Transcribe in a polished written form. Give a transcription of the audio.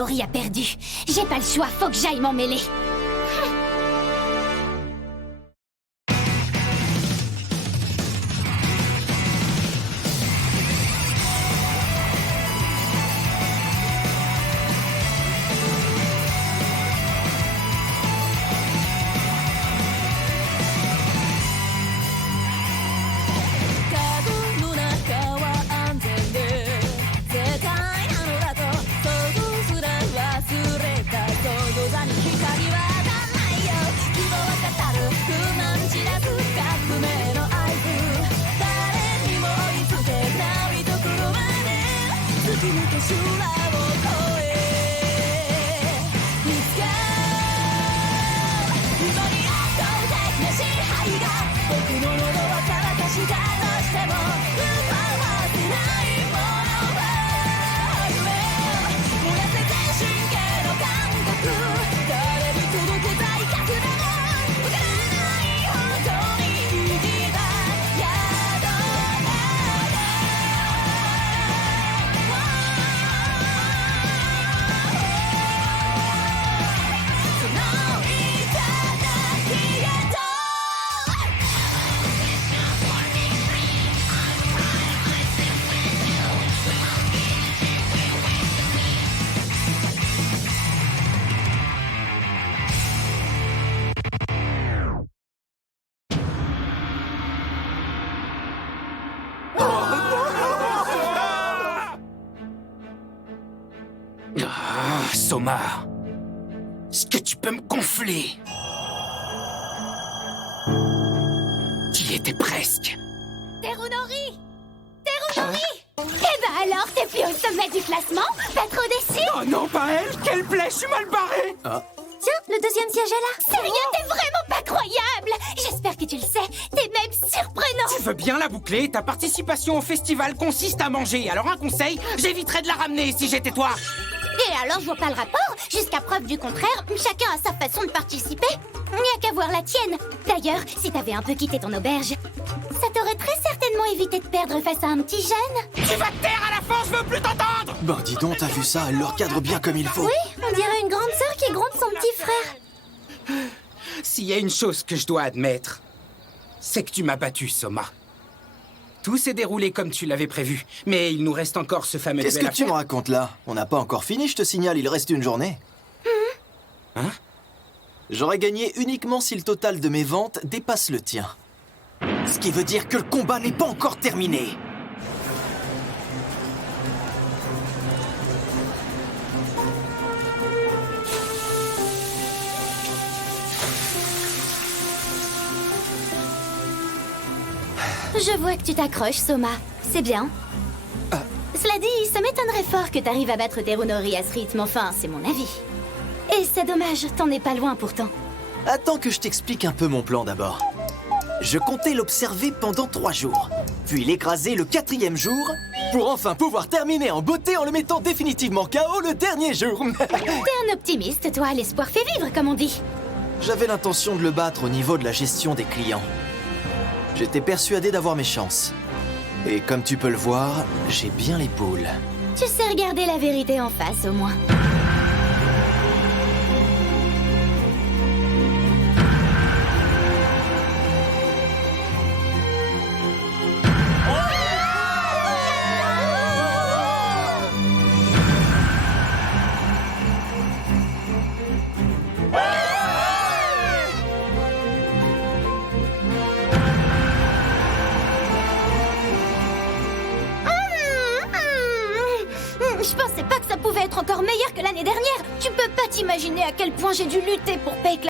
Terunori a perdu. J'ai pas le choix, faut que j'aille m'en mêler. Soma, est-ce que tu peux me gonfler? T'y étais presque. Terunori! Terunori! Eh ben alors, t'es plus au sommet du classement? Pas trop déçu? Oh non, pas elle! Quelle plaie, je suis mal barré! Tiens, le deuxième siège est là. Sérieux, t'es vraiment pas croyable! J'espère que tu le sais, t'es même surprenant! Tu veux bien la boucler? Ta participation au festival consiste à manger. Alors un conseil, j'éviterais de la ramener si j'étais toi. Et alors, je vois pas le rapport. Jusqu'à preuve du contraire, chacun a sa façon de participer. Il n'y a qu'à voir la tienne. D'ailleurs, si t'avais un peu quitté ton auberge, ça t'aurait très certainement évité de perdre face à un petit jeune. Tu vas te taire à la fin, je veux plus t'entendre! Ben dis donc, t'as vu ça? Elle leur cadre bien comme il faut. Oui, on dirait une grande sœur qui gronde son petit frère. S'il y a une chose que je dois admettre, c'est que tu m'as battu, Soma. Tout s'est déroulé comme tu l'avais prévu, mais il nous reste encore ce fameux Qu'est-ce duel que tu à me faire. racontes là? On n'a pas encore fini, je te signale, il reste une journée. Hein? J'aurais gagné uniquement si le total de mes ventes dépasse le tien. Ce qui veut dire que le combat n'est pas encore terminé. Je vois que tu t'accroches, Soma. C'est bien. Cela dit, ça m'étonnerait fort que t'arrives à battre Terunori à ce rythme, enfin, c'est mon avis. Et c'est dommage, t'en es pas loin pourtant. Attends que je t'explique un peu mon plan d'abord. Je comptais l'observer pendant 3 jours, puis l'écraser le 4e jour, pour enfin pouvoir terminer en beauté en le mettant définitivement KO le dernier jour. T'es un optimiste, toi, l'espoir fait vivre, comme on dit. J'avais l'intention de le battre au niveau de la gestion des clients. J'étais persuadé d'avoir mes chances. Et comme tu peux le voir, j'ai bien les boules. Tu sais regarder la vérité en face, au moins. Je pensais pas que ça pouvait être encore meilleur que l'année dernière. Tu peux pas t'imaginer à quel point j'ai dû lutter pour Pei